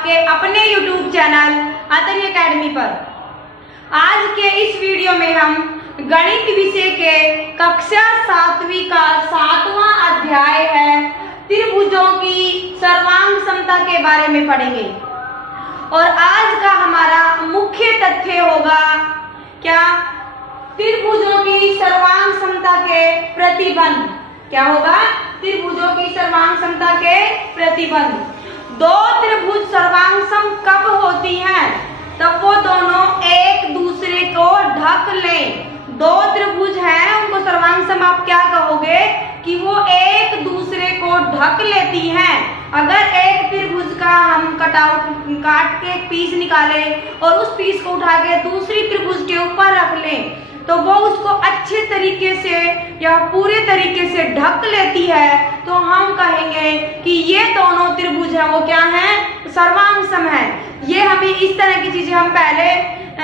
आपके अपने YouTube channel Atri academy पर। आज के इस वीडियो में हम गणित विषय के कक्षा 7वीं का 7वां अध्याय है त्रिभुजों की सर्वांग समता के बारे में पढ़ेंगे। और आज का हमारा मुख्य तथ्य होगा क्या? त्रिभुजों की सर्वांग समता के प्रतिबंध। क्या होगा? त्रिभुजों की सर्वांग समता के प्रतिबंध। दो त्रिभुज सर्वांग सम कब होती हैं? तब वो दोनों एक दूसरे को ढक लें। दो त्रिभुज हैं, उनको सर्वांग सम आप क्या कहोगे? कि वो एक दूसरे को ढक लेती हैं। अगर एक त्रिभुज का हम काट के एक पीस निकालें और उस पीस को उठा के दूसरी त्रिभुज के ऊपर रख लें तो वो उसको अच्छे तरीके से या पूरे तरीके से ढक लेती है, तो हम कहेंगे कि ये दोनों त्रिभुज हैं वो क्या हैं? सर्वांग सम है। ये हमें इस तरह की चीजें हम पहले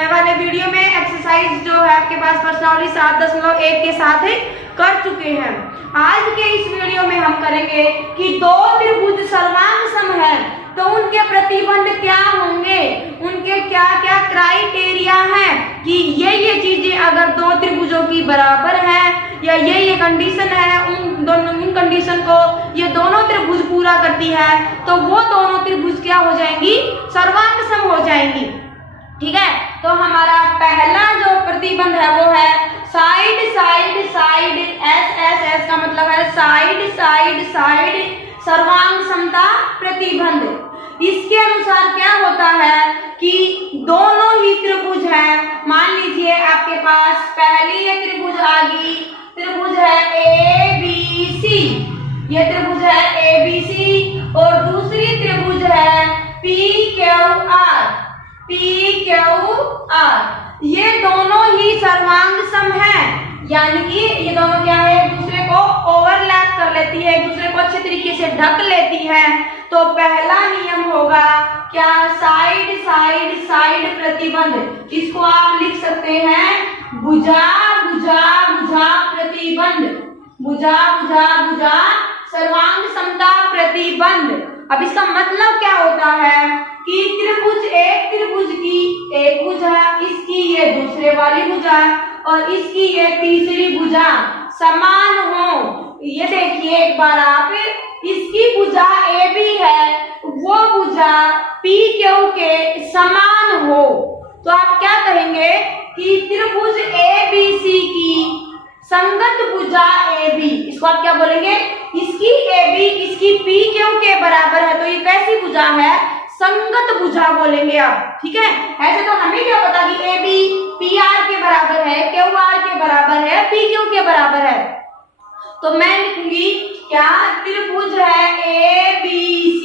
वाले वीडियो में एक्सरसाइज जो है आपके पास प्रश्नावली 7.1 के साथ कर चुके हैं। आज के इस वीडियो में हम करेंगे कि दो त्रिभुज सर्वांग सम है तो उनके प्रतिबंध क्या होंगे, उनके क्या क्या क्राइटेरिया हैं कि ये चीजें अगर दो त्रिभुजों की बराबर है या ये कंडीशन है, उन कंडीशन को ये दोनों त्रिभुज पूरा करती है तो वो दोनों त्रिभुज क्या हो जाएंगी? सर्वांग सम हो जाएंगी। ठीक है, तो हमारा पहला जो प्रतिबंध है वो है साइड साइड साइड। एस का मतलब है साइड साइड साइड सर्वांग समता प्रतिबंध। इसके अनुसार क्या होता है कि दोनों ही त्रिभुज हैं। मान लीजिए आपके पास पहली ये त्रिभुज आ गई, त्रिभुज है ABC, ये त्रिभुज है ABC और दूसरी त्रिभुज है PQR। ये दोनों ही सर्वांग सम हैं, यानी कि ये दोनों क्या है? एक दूसरे को ओवरलैप कर लेती है, एक दूसरे को अच्छे तरीके से ढक लेती है। तो पहला नियम होगा क्या? साइड साइड साइड प्रतिबंध। इसको आप लिख सकते हैं भुजा भुजा भुजा प्रतिबंध, भुजा भुजा भुजा सर्वांग समता प्रतिबंध। अब इसका मतलब क्या होता है कि एक त्रिभुज की एक भुजा, इसकी ये दूसरे वाली भुजा और इसकी ये तीसरी भुजा समान हो। ये देखिए एक बार आप, इसकी भुजा AB है, वो भुजा PQ के समान हो तो आप क्या कहेंगे कि त्रिभुज ABC की संगत भुजा AB। इसको आप क्या बोलेंगे? इसकी AB इसकी PQ के बराबर है तो ये कैसी भुजा है? संगत भुजा बोलेंगे आप। ठीक है, ऐसे तो हमें क्या पता कि AB PR के बराबर है, QR के बराबर है, PQ के बराबर है। तो मैं लिखूंगी क्या? त्रिभुज है ABC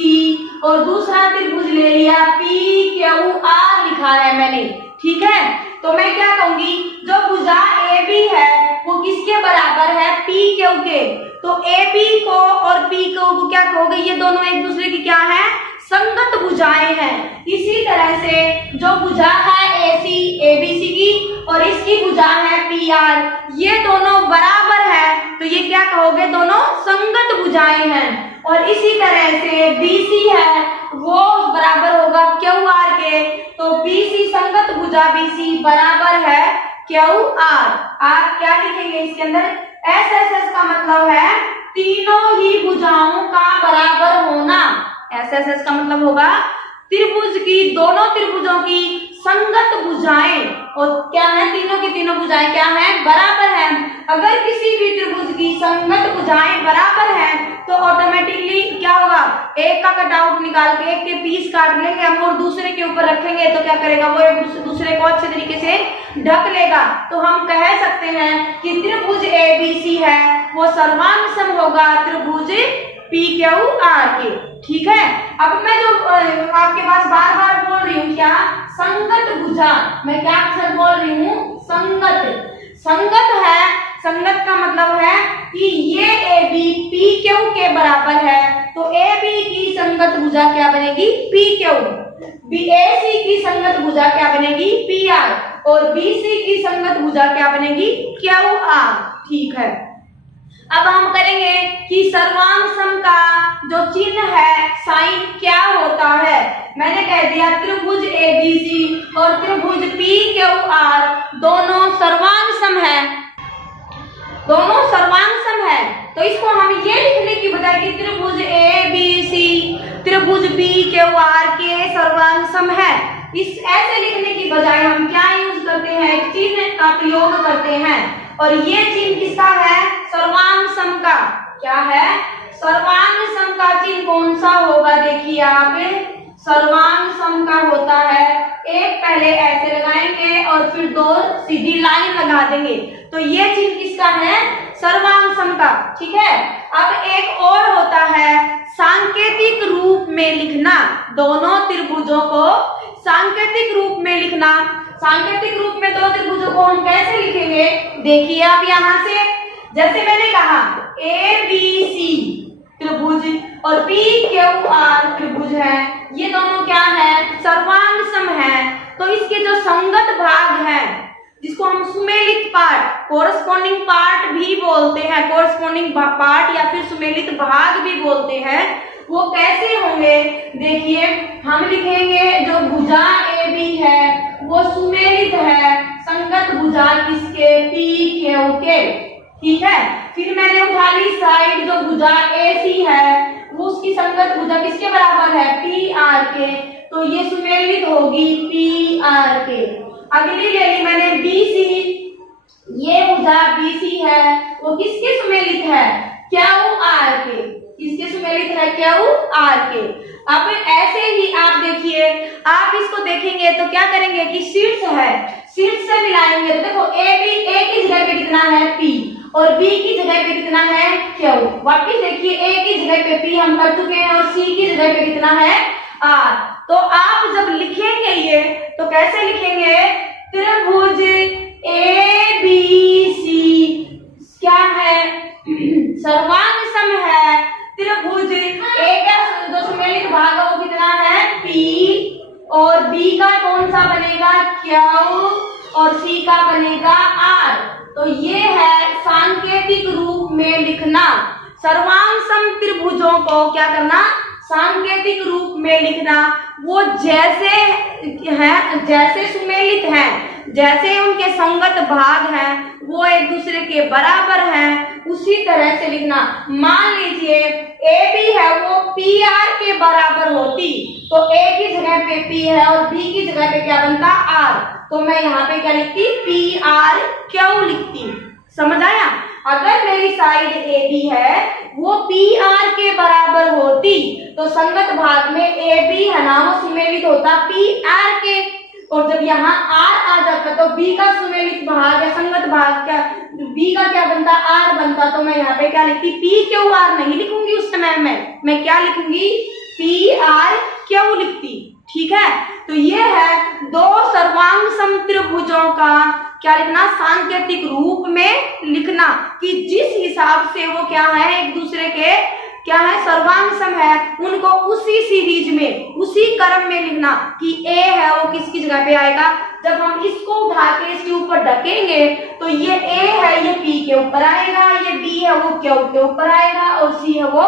और दूसरा त्रिभुज ले लिया PQR लिखा है मैंने। ठीक है, तो मैं क्या कहूंगी? जो भुजा AB है वो किसके बराबर है? PQ के। तो AB को और PQ को क्या कहोगे? ये दोनों एक दूसरे की क्या है? संगत भुजाएं हैं। इसी तरह से जो भुजा है ABC की और इसकी भुजा है PR, ये दोनों बराबर है तो ये क्या कहोगे? दोनों संगत भुजाएं हैं। और इसी तरह से BC है वो बराबर होगा QR के, तो BC संगत भुजा BC बराबर है QR। आप क्या लिखेंगे इसके अंदर? SSS का मतलब है तीनों ही भुजाओं का बराबर होना। SSS का मतलब होगा त्रिभुज की, दोनों त्रिभुजों की संगत भुजाएं। और क्या है? तीनों की तीनों भुजाएं क्या हैं? बराबर हैं। अगर किसी भी त्रिभुज की संगत भुजाएं बराबर हैं तो ऑटोमेटिकली क्या होगा? एक का कटआउट निकाल के एक के पीस काट लेंगे हम और दूसरे के ऊपर रखेंगे तो क्या करेगा? वो एक दूसरे को अच्छे तरीके से ढक लेगा। तो हम कह सकते हैं कि त्रिभुज ABC है वो सर्वांग सम होगा त्रिभुज PQR के। ठीक है, अब मैं जो आपके पास बार बार बोल रही हूँ क्या? संगत भुजा। मैं क्या अक्षर बोल रही हूँ? संगत। संगत है, संगत का मतलब है कि ये AB PQ के बराबर है तो AB की संगत भुजा क्या बनेगी? PQ। AC की संगत भुजा क्या बनेगी? PR और BC की संगत भुजा क्या बनेगी? QR। ठीक है, अब हम करेंगे कि सर्वांग सम का जो चिन्ह है, साइन क्या होता है। मैंने कह दिया त्रिभुज एबीसी और त्रिभुज पीक्यूआर दोनों सर्वांग सम है, दोनों सर्वांग सम है। तो इसको हम ये लिखने की बजाय कि त्रिभुज एबीसी त्रिभुज पीक्यूआर के सर्वांग सम है, इस ऐसे लिखने की बजाय हम क्या यूज करते हैं, एक चिन्ह का प्रयोग करते हैं। और ये चिन्ह किसका है, सर्वांग सम का। क्या है, सर्वांग सम का चिन्ह कौन सा होगा, देखिए आप, सर्वांग सम का होता है, एक पहले ऐसे लगाएंगे और फिर दो सीधी लाइन लगा देंगे, तो ये चिन्ह किसका है, सर्वांग सम का। ठीक है, अब एक और होता है सांकेतिक रूप में लिखना, दोनों त्रिभुजों को सांकेतिक रूप में लिखना। सांकेतिक रूप में दो त्रिभुजों को हम कैसे लिखेंगे, देखिए आप यहाँ से, जैसे मैंने कहा एबीसी त्रिभुज और पीक्यूआर त्रिभुज है, ये दोनों क्या है, सर्वांग सम है। तो इसके जो संगत भाग है, जिसको हम सुमेलित पार्ट, कोरस्पॉन्डिंग पार्ट भी बोलते हैं, कोरस्पॉन्डिंग पार्ट या फिर सुमेलित भाग भी बोलते हैं, वो कैसे होंगे, देखिए हम लिखेंगे जो भुजा AB है वो सुमेलित है, संगत भुजा किसके, PQ के। ठीक है, फिर मैंने उठा ली साइड, जो भुजा AC है वो उसकी संगत भुजा किसके बराबर है, PR के, तो ये सुमेलित होगी PR के। अगली ले ली मैंने BC, ये भुजा BC है वो किसके सुमेलित है, QR के, किसके सुमेलित है, QR के। अब ऐसे ही आप देखिए, आप इसको देखेंगे तो क्या करेंगे कि शीर्ष है, शीर्ष से मिलाएंगे, तो देखो A की जगह पे कितना है P और B की जगह पे कितना है Q। वापिस देखिए A की जगह पे P हम कर चुके हैं और C की जगह पे कितना है R। तो आप जब लिखेंगे ये तो कैसे लिखेंगे, त्रिभुज ABC क्या है, सर्वांग सम है, त्रिभुज A का जो सुमेलित भाग है वो कितना है P और B का कौन सा बनेगा Q और C का बनेगा R। तो ये है सांकेतिक रूप में लिखना, सर्वांग सम त्रिभुजों को क्या करना, सांकेतिक रूप में लिखना। वो जैसे हैं, जैसे सुमेलित हैं, जैसे उनके संगत भाग हैं वो एक दूसरे के बराबर हैं, उसी तरह से लिखना। मान लीजिए AB है वो PR के बराबर होती, तो A की जगह पे P है और B की जगह पे क्या बनता R, तो मैं यहाँ पे क्या लिखती, PRQ लिखती। समझ आया, अगर मेरी साइड AB है वो PR के बराबर होती तो संगत भाग में AB है ना वो सुमेलित होता PR के, और जब यहाँ R आ जाता तो B का सुमेलित भाग या संगत भाग क्या, B का क्या बनता, R बनता। तो मैं यहाँ पे क्या लिखती, PQR नहीं लिखूंगी उस समय मैं क्या लिखूंगी, PRQ लिखती। ठीक है, तो ये है दो सर्वांग सम त्रिभुजों का क्या लिखना, सांकेतिक रूप में लिखना, कि जिस हिसाब से वो क्या है एक दूसरे के क्या है, सर्वांग सम है, उनको उसी सीरीज में उसी क्रम में लिखना कि A है वो किसकी जगह पे आएगा। जब हम इसको उठा के इसके ऊपर ढकेंगे तो ये A है ये P के ऊपर आएगा, ये B है वो Q के ऊपर आएगा और C है वो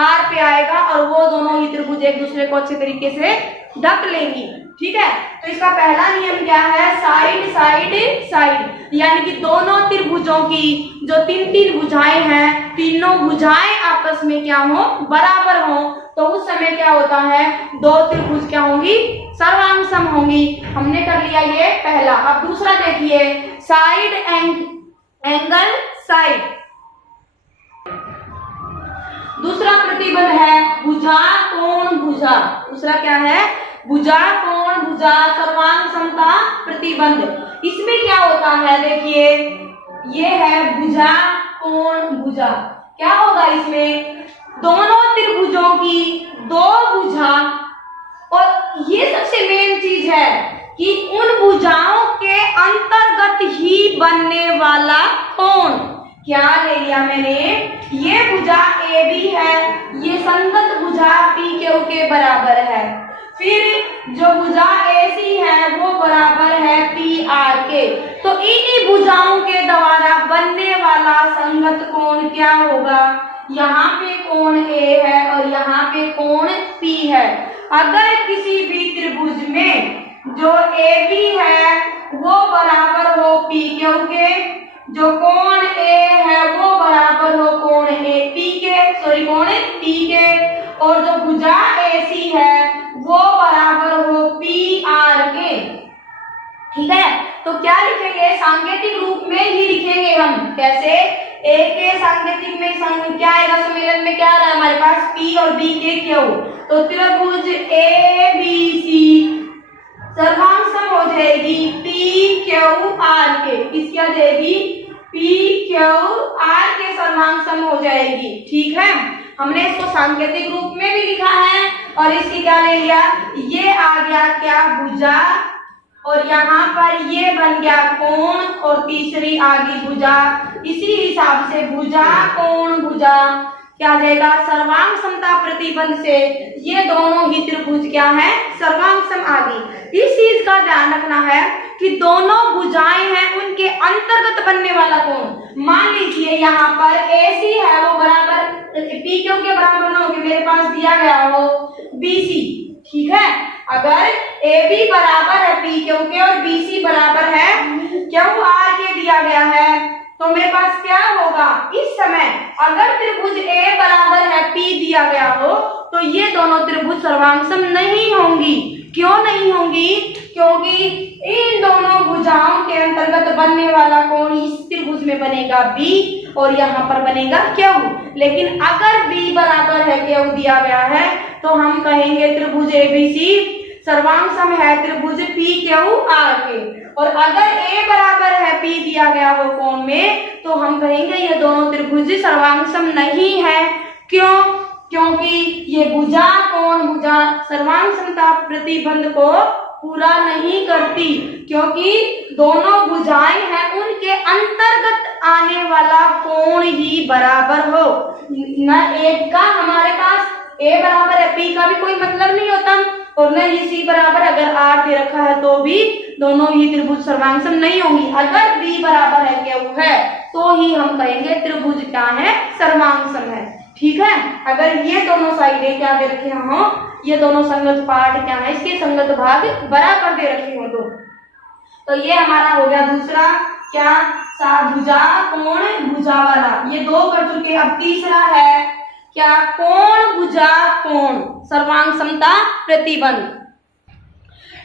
R पे आएगा, और वो दोनों ही त्रिभुज एक दूसरे को अच्छे तरीके से ढक लेंगी। ठीक है, तो इसका पहला नियम क्या है, साइड साइड साइड, यानी कि दोनों त्रिभुजों की जो तीन तीन भुजाएं हैं, तीनों भुजाएं आपस में क्या हो, बराबर हो, तो उस समय क्या होता है, दो त्रिभुज क्या होंगी, सर्वांग सम होंगी। हमने कर लिया ये पहला। अब दूसरा देखिए, साइड एंगल साइड। दूसरा प्रतिबंध है भुजा कोण भुजा। दूसरा क्या है, भुजा कोण भुजा सर्वांग समता प्रतिबंध। इसमें क्या होता है, देखिए ये है भुजा कोण भुजा। क्या होगा इसमें, दोनों त्रिभुजों की दो भुजा, और ये सबसे मेन चीज है कि उन भुजाओं के अंतर्गत ही बनने वाला कोण। क्या ले लिया मैंने, ये भुजा AB है, ये संगत भुजा PQ के बराबर है, फिर जो भुजा AC है वो बराबर है PR के, तो इन्हीं भुजाओं के द्वारा बनने वाला संगत कोण क्या होगा, यहाँ पे कोण A है और यहाँ पे कोण P है। अगर किसी भी त्रिभुज में जो AB है वो बराबर हो PQ के, जो कोण A है वो बराबर हो कोण AP के, कोण P के, और जो भुजा AC है वो बराबर हो PR के। ठीक है, तो क्या लिखेंगे? सांकेतिक रूप में ही लिखेंगे हम। कैसे? A के सांकेतिक में क्या आएगा? सम्मेलन में क्या आ रहा है हमारे पास? P और B के Q। तो त्रिभुज ABC सर्वांग सम हो जाएगी PQR के। किसकी आ जाएगी? PQR के सर्वांग सम हो जाएगी। ठीक है, हमने इसको सांकेतिक रूप में भी लिखा है और इसकी क्या ले लिया? ये आ गया क्या? भुजा, और यहाँ पर ये बन गया कोण, और तीसरी आ गई भुजा। इसी हिसाब से भुजा कोण भुजा क्या आ जाएगा? सर्वांग समता प्रतिबंध से ये दोनों ही त्रिभुज क्या है? सर्वांग सम आ गई। इस चीज का ध्यान रखना है कि दोनों भुजाएं हैं उनके अंतर्गत बनने वाला कोण। मान लीजिए यहाँ पर AC है वो बराबर PQ के बराबर ना हो के मेरे पास दिया गया हो BC। ठीक है, अगर AB बराबर है PQ के और BC बराबर है QR के दिया गया है, तो मेरे पास क्या होगा? इस समय अगर त्रिभुज A बराबर है P दिया गया हो तो ये दोनों त्रिभुज सर्वांग सम नहीं होंगी। क्यों नहीं होंगी? क्योंकि इन दोनों भुजाओं के अंतर्गत बनने वाला कोण इस त्रिभुज में बनेगा B और यहाँ पर बनेगा Q। लेकिन अगर B बराबर है Q दिया गया है तो हम कहेंगे त्रिभुज ABC सर्वांग सम है त्रिभुज PQR के। और अगर A बराबर है P दिया गया हो कोण में तो हम कहेंगे ये दोनों त्रिभुज सर्वांग सम नहीं है। क्यों? क्योंकि ये भुजा कोण भुजा सर्वांग समता प्रतिबंध को पूरा नहीं करती, क्योंकि दोनों भुजाएं हैं उनके अंतर्गत आने वाला कोण ही बराबर हो। न एक का हमारे पास A बराबर है P का भी कोई मतलब नहीं होता, और न ही C बराबर अगर R दे रखा है तो भी दोनों ही त्रिभुज सर्वांग सम नहीं होंगी। अगर B बराबर है Q है तो ही हम कहेंगे त्रिभुज क्या है? सर्वांग सम है। ठीक है, अगर ये दोनों साइडें क्या दे रखे हो? ये दोनों संगत पार्ट क्या है? इसके संगत भाग बराबर दे रखे हो दो। तो ये हमारा हो गया दूसरा क्या? भुजा कोण भुजा वाला। ये दो कर चुके। अब तीसरा है क्या? कोण भुजा कोण सर्वांग समता प्रतिबंध।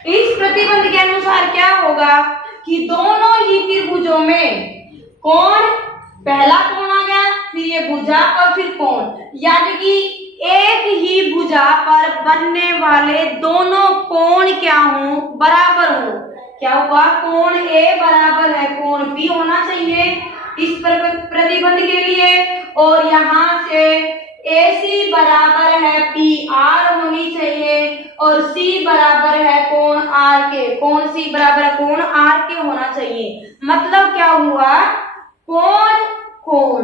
इस प्रतिबंध के अनुसार क्या होगा कि दोनों ही त्रिभुजों में कोण, पहला कोण आ गया, फिर ये भुजा और फिर कोण, यानी कि एक ही भुजा पर बनने वाले दोनों कोण क्या हो? बराबर हो। क्या हुआ? कोण A बराबर है कोण B होना चाहिए इस प्रतिबंध के लिए, और यहाँ से AC बराबर है PR होनी चाहिए, और C बराबर है कोण R के। कोण C बराबर है कोण R के होना चाहिए। मतलब क्या हुआ? कोण कोण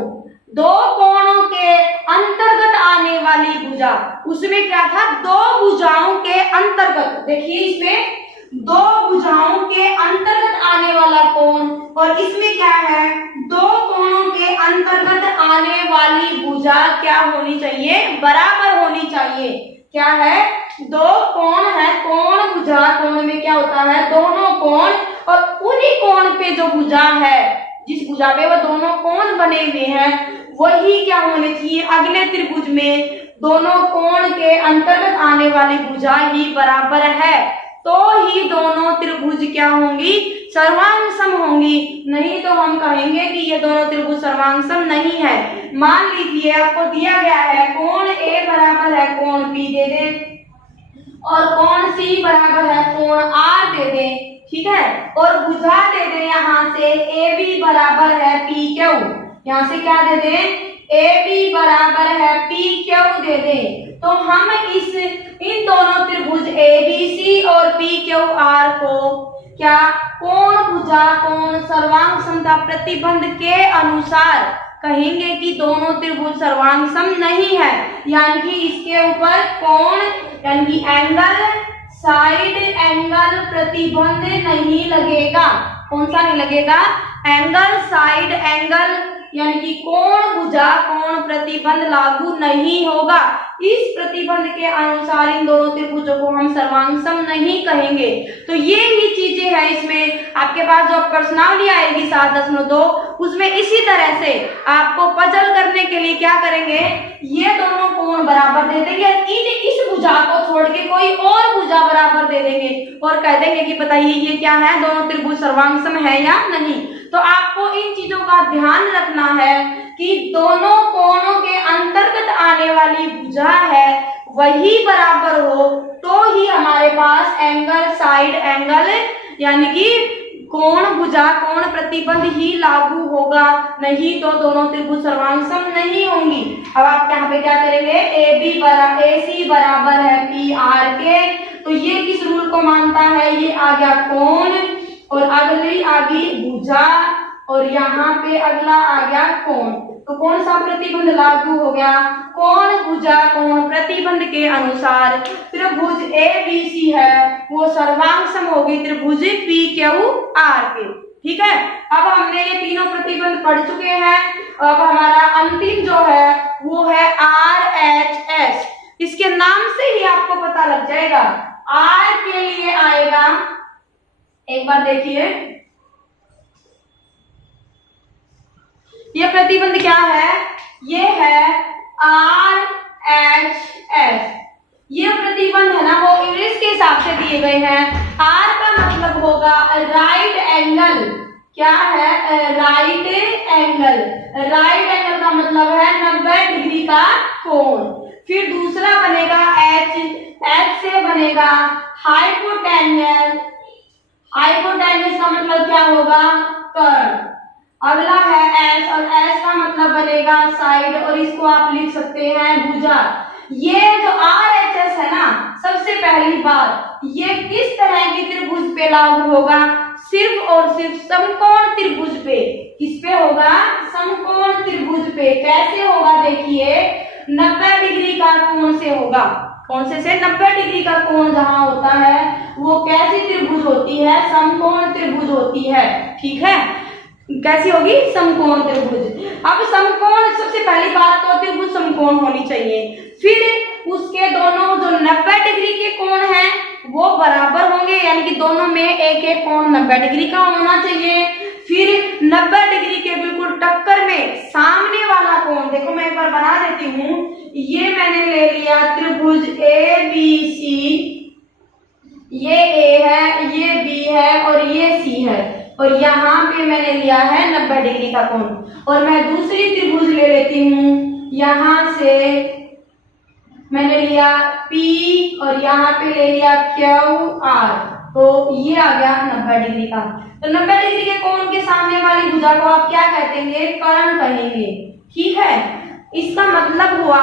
दो कोणों के अंतर्गत आने वाली भुजा, उसमें क्या था? दो भुजाओं के अंतर्गत। देखिए इसमें दो भुजाओं के अंतर्गत आने वाला कोण, और इसमें क्या है? दो कोणों के अंतर्गत आने वाली भुजा क्या होनी चाहिए? बराबर होनी चाहिए। क्या है? दो कोण है, कोण भुजा, कोण में क्या होता है? दोनों कोण, और उन्हीं कोण पे जो भुजा है, जिस भुजा पे वो दोनों कोण बने हुए हैं, वही क्या होने चाहिए? अगले त्रिभुज में दोनों कोण के अंतर्गत आने वाली भुजा ही बराबर है, तो ही दोनों त्रिभुज क्या होंगी? सर्वांग सम होंगी। नहीं तो हम कहेंगे कि ये दोनों त्रिभुज सर्वांग सम नहीं है। मान लीजिए आपको दिया गया है कोण A बराबर है कोण P दे दे, और कोण C बराबर है कोण R दे दे। ठीक है, और भुजा दे दे यहाँ से AB बराबर है PQ। यहाँ से क्या दे दे? AB बराबर है PQ दे दे। तो हम इन दोनों त्रिभुज ABC और PQR को क्या? कोण भुजा कोण सर्वांग समता प्रतिबंध के अनुसार कहेंगे कि दोनों त्रिभुज सर्वांग सम नहीं है, यानी कि इसके ऊपर कोण यानी कि एंगल, साइड एंगल प्रतिबंध नहीं लगेगा। कौन सा नहीं लगेगा? एंगल, साइड एंगल यानी कि कोण भुजा कोण प्रतिबंध लागू नहीं होगा। इस प्रतिबंध के अनुसार इन दोनों त्रिभुजों को हम सर्वांग सम नहीं कहेंगे। तो ये ही चीजें हैं इसमें। आपके पास जो प्रश्नावली आएगी 7.2 उसमें इसी तरह से आपको पजल करने के लिए क्या करेंगे, ये दोनों कोण बराबर दे देंगे, इस भुजा को छोड़ के कोई और भुजा बराबर दे देंगे और कह देंगे कि बताइए ये क्या है, दोनों त्रिभुज सर्वांग सम है या नहीं। तो आपको इन चीजों का ध्यान रखना है कि दोनों कोणों के अंतर्गत आने वाली भुजा है वही बराबर हो तो ही हमारे पास एंगल साइड एंगल यानी कि कोण भुजा कोण प्रतिबंध ही लागू होगा, नहीं तो दोनों त्रिभुज सर्वांग सम नहीं होंगी। अब आप यहाँ पे क्या करेंगे, AC बराबर है PR के, तो ये किस रूल को मानता है, ये आ गया कोण और अगली आ गई भुजा और यहाँ पे अगला आ गया कोण। तो कौन सा प्रतिबंध लागू हो गया, कोण भुजा कोण प्रतिबंध के अनुसार त्रिभुज ABC है वो सर्वांग सम होगी त्रिभुज PQR के। ठीक है, अब हमने ये तीनों प्रतिबंध पढ़ चुके हैं। अब हमारा अंतिम जो है वो है RHS। इसके नाम से ही आपको पता लग जाएगा। R के लिए आएगा, एक बार देखिए ये प्रतिबंध क्या है, ये है RHS। ये प्रतिबंध है ना वो इंग्लिश के हिसाब से दिए गए हैं। R का मतलब होगा राइट एंगल, क्या है, राइट एंगल। राइट एंगल का मतलब है 90 डिग्री का कोण। फिर दूसरा बनेगा H से बनेगा हाइपोटेन्यूस। हाइपोटेन्यूस का मतलब क्या होगा, कर्ण। अगला है S और S का मतलब बनेगा साइड और इसको आप लिख सकते हैं भुजा। ये जो RHS है ना, सबसे पहली बात ये किस तरह की त्रिभुज पे लागू होगा, सिर्फ और सिर्फ समकोण त्रिभुज पे। किस पे होगा, समकोण त्रिभुज पे। कैसे होगा देखिए, 90 डिग्री का कोण से होगा। कौन से 90 डिग्री का कोण जहां होता है वो कैसी त्रिभुज होती है, समकोण त्रिभुज होती है। ठीक है, कैसी होगी, समकोण त्रिभुज। अब समकोण, सबसे पहली बात तो त्रिभुज समकोण होनी चाहिए। फिर उसके दोनों जो 90 डिग्री के कोण हैं वो बराबर होंगे, यानी कि दोनों में एक एक कोण 90 डिग्री का होना चाहिए। फिर 90 डिग्री के बिल्कुल टक्कर में सामने वाला कोण, देखो मैं एक बार बना देती हूँ। ये मैंने ले लिया त्रिभुज ABC, ये A है, ये B है और ये C है, और यहाँ पे मैंने लिया है 90 डिग्री का कोण। और मैं दूसरी त्रिभुज ले लेती हूँ, यहाँ से मैंने लिया P और यहाँ पे ले लिया QR, तो ये आ गया 90 डिग्री का। तो 90 डिग्री के कोण के सामने वाली भुजा को आप क्या कहेंगे, कर्ण कहेंगे। ठीक है, इसका मतलब हुआ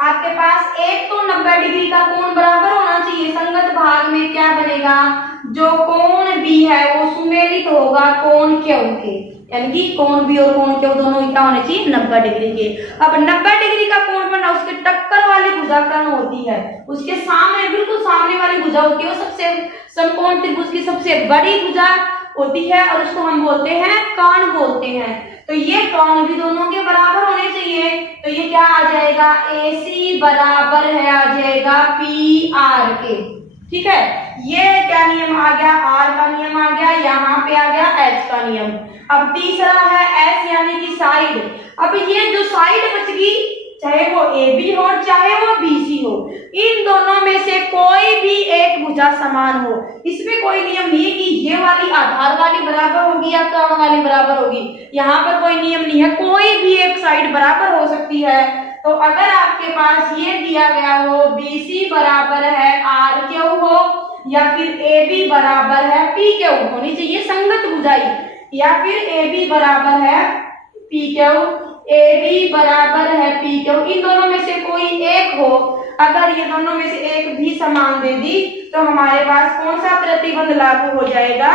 आपके पास एक तो 90 डिग्री का कोण बराबर होना चाहिए। संगत भाग में क्या बनेगा, जो कोण B है वो सुमेलित होगा कोण Q के, यानी कि कोण B और कोण Q दोनों क्या होने चाहिए, 90 डिग्री के। अब 90 डिग्री का कोण बना, उसके टक्कर वाली भुजा कर्ण होती है, उसके सामने बिल्कुल सामने वाली भुजा होती है वो सबसे समकोण त्रिभुज की सबसे बड़ी भुजा होती है और उसको हम बोलते हैं कर्ण बोलते हैं। तो ये कोण भी दोनों के बराबर होने चाहिए। तो ये क्या आ जाएगा, AC बराबर है आ जाएगा PR के। ठीक है, ये क्या नियम आ गया, R का नियम आ गया, यहाँ पे आ गया H का नियम। अब तीसरा है S यानी कि साइड। अब ये जो साइड बच गई, चाहे वो AB हो चाहे वो BC हो, इन दोनों में से कोई भी एक भुजा समान हो। इसमें कोई नियम नहीं है कि ये वाली आधार वाली बराबर होगी या कर्ण वाली बराबर होगी, यहाँ पर कोई नियम नहीं है, कोई भी एक साइड बराबर हो सकती है। तो अगर आपके पास ये दिया गया हो BC बराबर है RQ हो या फिर AB बराबर है PQ, होनी चाहिए संगत भुजाई, या फिर AB बराबर है PQ, AB बराबर है PQ, इन दोनों में से कोई एक हो। अगर ये दोनों में से एक भी समान दे दी तो हमारे पास कौन सा प्रतिबंध लागू हो जाएगा,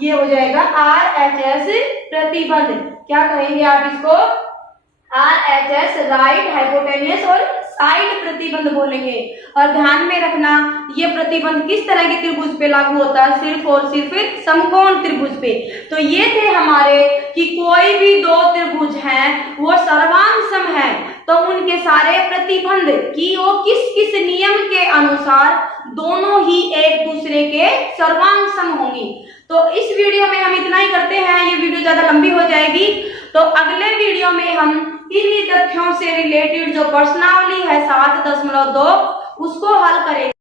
ये हो जाएगा RHS प्रतिबंध। क्या कहेंगे आप इसको, RHS, राइट हाइपोटेन्यूस और साइड प्रतिबंध बोलेंगे। और ध्यान में रखना ये प्रतिबंध किस तरह के त्रिभुज पे लागू होता है, सिर्फ और सिर्फ समकोण त्रिभुज पे। तो ये थे हमारे कि कोई भी दो त्रिभुज हैं वो सर्वांग सम है तो उनके सारे प्रतिबंध कि वो किस किस नियम के अनुसार दोनों ही एक दूसरे के सर्वांग सम होंगी। तो इस वीडियो में हम इतना ही करते हैं, ये वीडियो ज्यादा लंबी हो जाएगी। तो अगले वीडियो में हम इन्हीं तथ्यों से रिलेटेड जो प्रश्नावली है 7.2 उसको हल करेंगे।